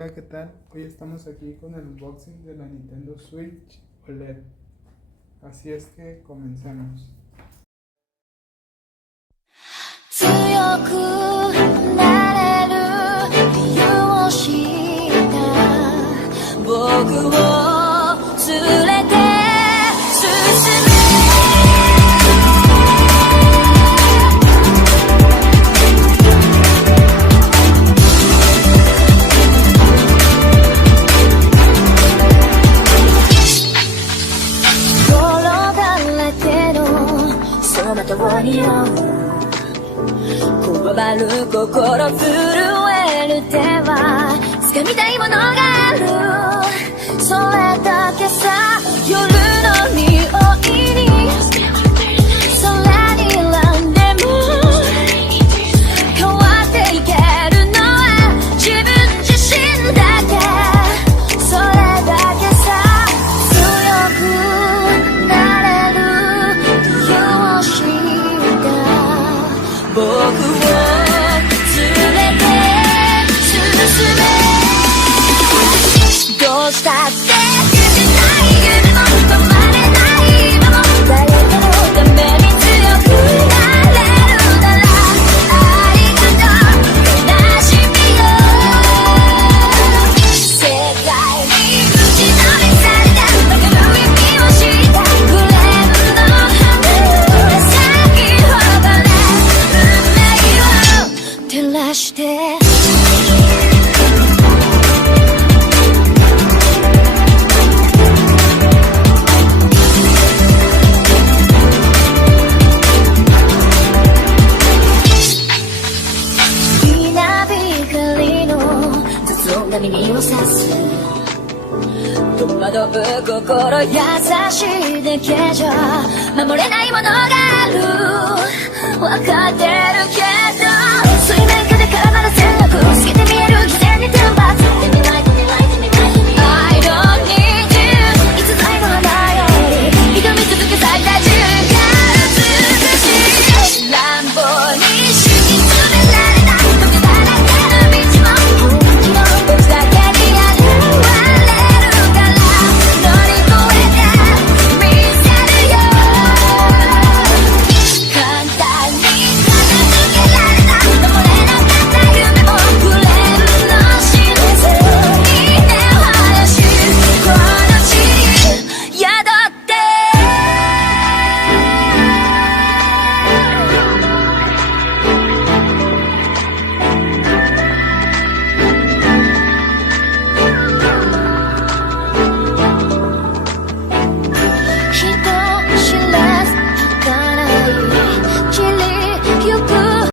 Hola, ¿qué tal? Hoy estamos aquí con el unboxing de la Nintendo Switch Oled. Así es que comencemos. 強くなれる理由を知った僕を連れて進め転がれてのその通りをこわばる心震える手は掴みたいものがあるそれだけさ夜の匂いに空に選んでも変わっていけるのは自分自身だけそれだけさ強くなれる理由を知った僕をどうしたって許せない夢も止まれない今も誰かのために強くなれるならありがとう悲しみよ世界に打ちのめされたバカの意味を知ったグレーの花咲きほどね運命を照らして耳を刺す戸惑う心優しいだけじゃ守れないものがある分かってるけど水面下で絡まらせなく透けて見える犠牲